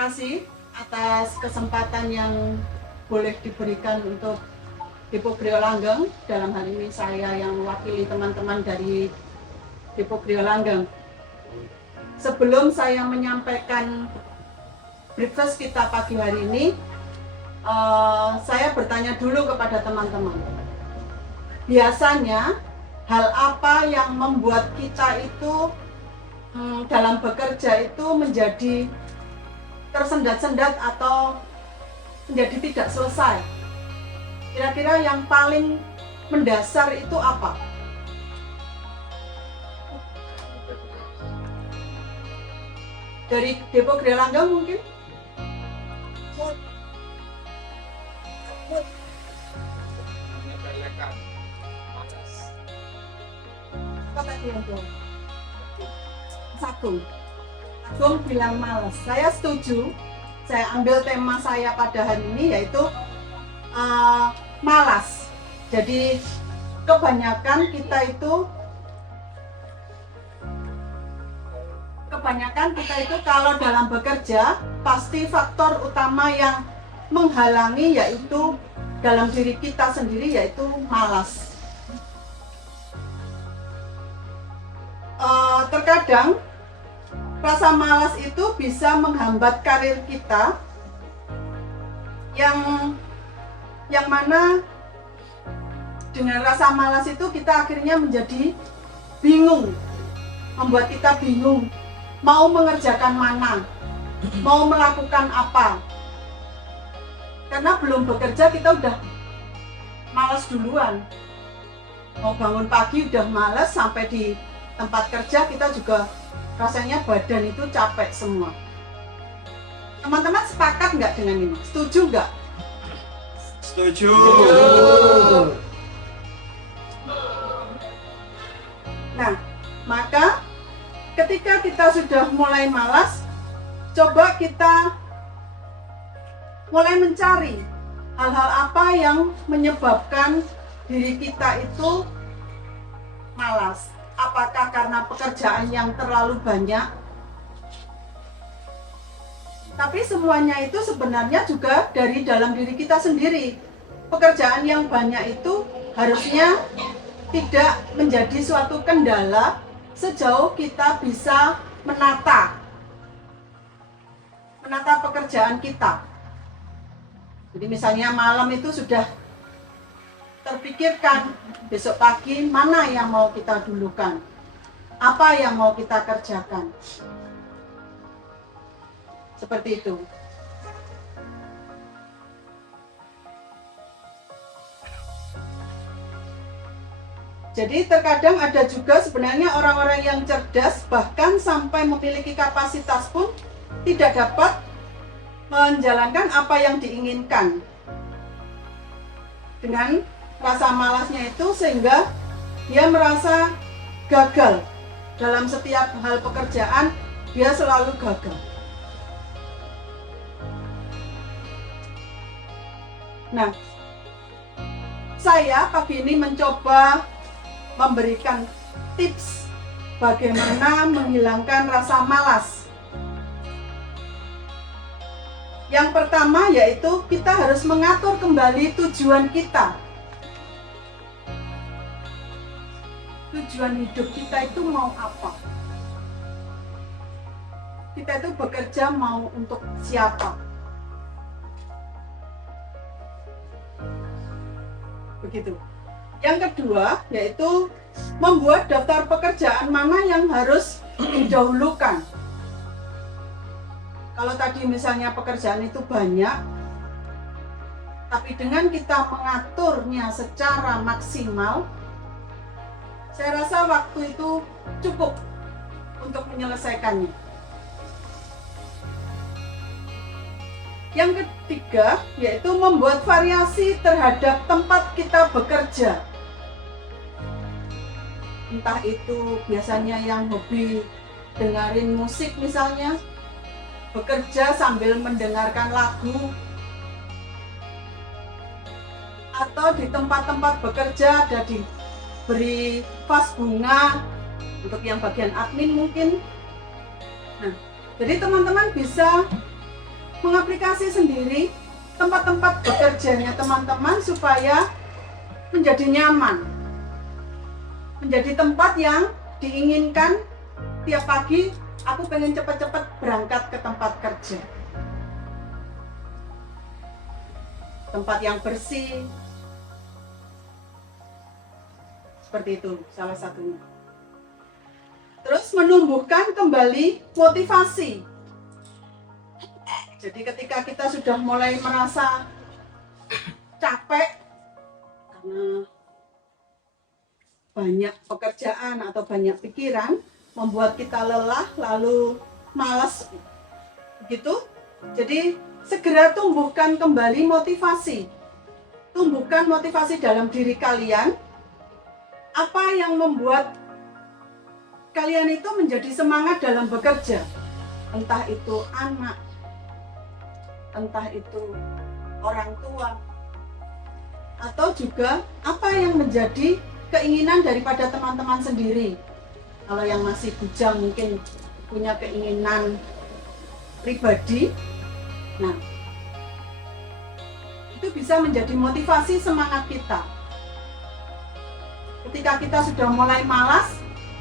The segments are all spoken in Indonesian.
kasih atas kesempatan yang boleh diberikan untuk Depo Griyo Langgeng. Dalam hal ini saya yang mewakili teman-teman dari Depo Griyo Langgeng. Sebelum saya menyampaikan breakfast kita pagi hari ini, saya bertanya dulu kepada teman-teman. Biasanya hal apa yang membuat kita itu dalam bekerja itu menjadi tersendat-sendat atau menjadi tidak selesai? Kira-kira yang paling mendasar itu apa? Dari Depo Griyo Langgeng mungkin? Apa tadi yang Agung bilang malas. Saya setuju. Saya ambil tema saya pada hari ini yaitu malas. Jadi kebanyakan kita itu kalau dalam bekerja pasti faktor utama yang menghalangi yaitu dalam diri kita sendiri, yaitu malas. Terkadang rasa malas itu bisa menghambat karir kita yang mana dengan rasa malas itu kita akhirnya menjadi bingung, membuat kita bingung mau mengerjakan mana, mau melakukan apa. Karena belum bekerja kita udah malas duluan. Mau bangun pagi udah malas, sampai di tempat kerja kita juga rasanya badan itu capek semua. Teman-teman sepakat nggak dengan ini? Setuju nggak? Setuju. Nah, maka ketika kita sudah mulai malas, coba kita mulai mencari hal-hal apa yang menyebabkan diri kita itu malas. Apakah karena pekerjaan yang terlalu banyak? Tapi semuanya itu sebenarnya juga dari dalam diri kita sendiri. Pekerjaan yang banyak itu harusnya tidak menjadi suatu kendala sejauh kita bisa menata pekerjaan kita. Jadi misalnya malam itu sudah terpikirkan besok pagi mana yang mau kita dulukan, apa yang mau kita kerjakan. Seperti itu. Jadi terkadang ada juga sebenarnya orang-orang yang cerdas bahkan sampai memiliki kapasitas pun tidak dapat menjalankan apa yang diinginkan. Dengan rasa malasnya itu sehingga dia merasa gagal dalam setiap hal pekerjaan, dia selalu gagal. Nah, saya pagi ini mencoba memberikan tips bagaimana menghilangkan rasa malas. Yang pertama yaitu kita harus mengatur kembali tujuan kita. Tujuan hidup kita itu mau apa? Kita itu bekerja mau untuk siapa? Begitu. Yang kedua yaitu membuat daftar pekerjaan mana yang harus didahulukan. Kalau tadi misalnya pekerjaan itu banyak, tapi dengan kita mengaturnya secara maksimal, saya rasa waktu itu cukup untuk menyelesaikannya. Yang ketiga yaitu membuat variasi terhadap tempat kita bekerja. Entah itu biasanya yang hobi dengerin musik misalnya, bekerja sambil mendengarkan lagu, atau di tempat-tempat bekerja ada diberi vas bunga untuk yang bagian admin mungkin. Nah, jadi teman-teman bisa mengaplikasi sendiri tempat-tempat bekerjanya teman-teman supaya menjadi nyaman, menjadi tempat yang diinginkan. Tiap pagi aku pengen cepat-cepat berangkat ke tempat kerja, tempat yang bersih, seperti itu salah satunya. Terus menumbuhkan kembali motivasi. Jadi ketika kita sudah mulai merasa capek karena banyak pekerjaan atau banyak pikiran, membuat kita lelah lalu malas begitu. Jadi segera tumbuhkan kembali motivasi. Tumbuhkan motivasi dalam diri kalian. Apa yang membuat kalian itu menjadi semangat dalam bekerja? Entah itu anak, entah itu orang tua, atau juga apa yang menjadi keinginan daripada teman-teman sendiri. Kalau yang masih bujang mungkin punya keinginan pribadi, nah itu bisa menjadi motivasi semangat kita. Ketika kita sudah mulai malas,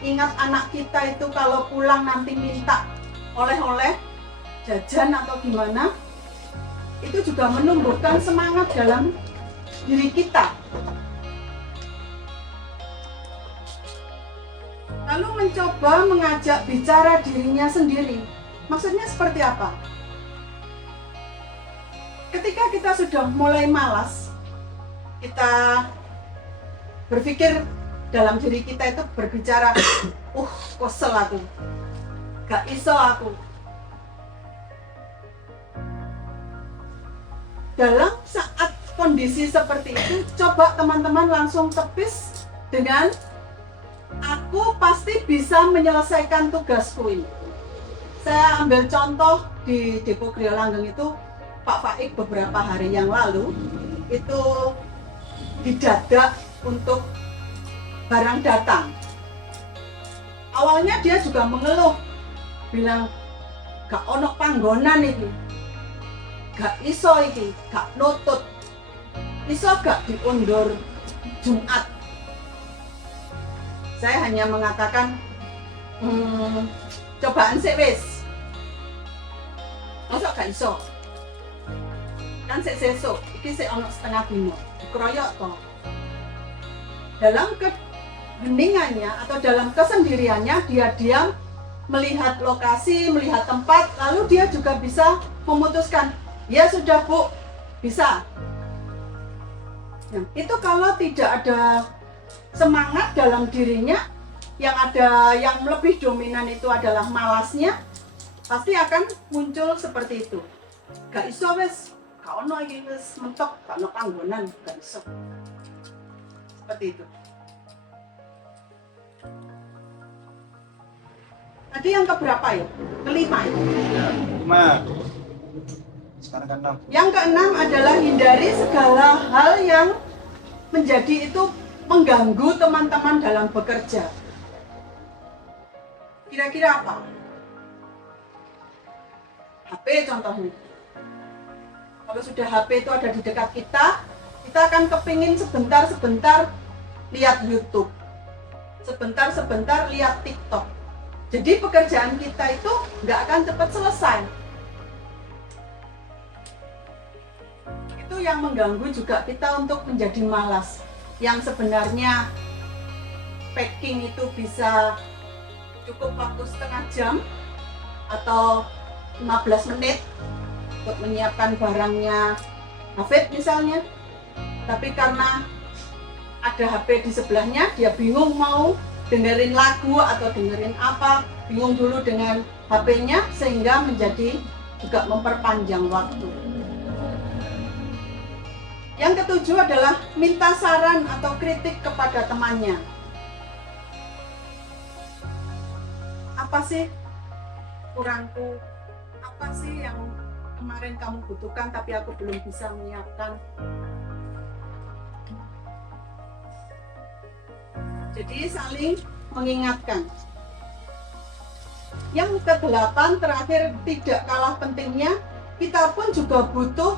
ingat anak kita itu kalau pulang nanti minta oleh-oleh, jajan atau gimana, itu juga menumbuhkan semangat dalam diri kita. Lalu mencoba mengajak bicara dirinya sendiri. Maksudnya seperti apa? Ketika kita sudah mulai malas, kita berpikir dalam diri kita itu berbicara, kesel aku, gak iso aku. Dalam saat kondisi seperti itu, coba teman-teman langsung tepis dengan aku pasti bisa menyelesaikan tugasku ini. Saya ambil contoh di Depo Griya Langgeng itu, Pak Faik beberapa hari yang lalu itu didadak untuk barang datang. Awalnya dia juga mengeluh, bilang gak ono panggonan ini, gak iso iki, gak nutut, iso gak diundur Jumat. Saya hanya mengatakan cobaan sik wis, masa gak iso, kan sik sesuk, iki sik ono setengah dino, dikeroyok toh. Dalam keheningannya atau dalam kesendiriannya, dia diam melihat lokasi, melihat tempat, lalu dia juga bisa memutuskan, ya sudah Bu, bisa. Nah, itu kalau tidak ada semangat dalam dirinya, yang lebih dominan itu adalah malasnya, pasti akan muncul seperti itu. Gak iso wes, gak ono iki wis mentok, gak ono panggonan, gak iso. Seperti itu. Tadi yang keberapa ya? Kelima ya? Ya, 5. Sekarang kan 6. Yang keenam adalah hindari segala hal yang menjadi itu mengganggu teman-teman dalam bekerja. Kira-kira apa? HP contohnya. Kalau sudah HP itu ada di dekat kita akan kepingin sebentar-sebentar lihat YouTube, sebentar-sebentar lihat TikTok. Jadi pekerjaan kita itu nggak akan cepat selesai. Itu yang mengganggu juga kita untuk menjadi malas. Yang sebenarnya packing itu bisa cukup waktu setengah jam atau 15 menit untuk menyiapkan barangnya Hafid misalnya. Tapi karena ada HP di sebelahnya, dia bingung mau dengerin lagu atau dengerin apa, bingung dulu dengan HP-nya, sehingga menjadi juga memperpanjang waktu. Yang ketujuh adalah minta saran atau kritik kepada temannya. Apa sih kurangku? Apa sih yang kemarin kamu butuhkan tapi aku belum bisa menyiapkan? Jadi saling mengingatkan. Yang ke-8 terakhir tidak kalah pentingnya, kita pun juga butuh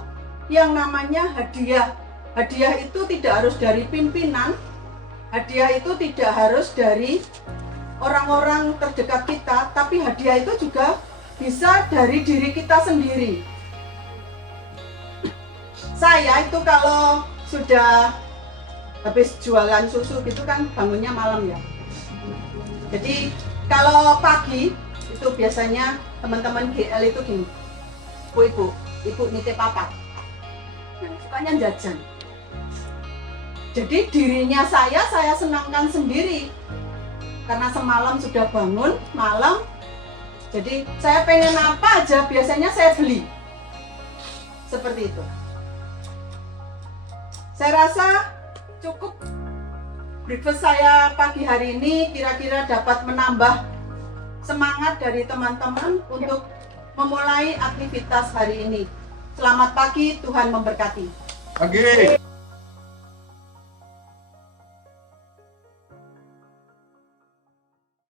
yang namanya hadiah. Hadiah itu tidak harus dari pimpinan, hadiah itu tidak harus dari orang-orang terdekat kita, tapi hadiah itu juga bisa dari diri kita sendiri. Saya itu kalau sudah habis jualan susu gitu kan bangunnya malam ya. Jadi kalau pagi itu biasanya teman-teman GL itu gini, ibu nitip apa? Nah, sukanya jajan. Jadi dirinya saya senangkan sendiri karena semalam sudah bangun malam. Jadi saya pengen apa aja biasanya saya beli. Seperti itu. Saya rasa cukup breakfast saya pagi hari ini kira-kira dapat menambah semangat dari teman-teman untuk memulai aktivitas hari ini. Selamat pagi, Tuhan memberkati. Oke.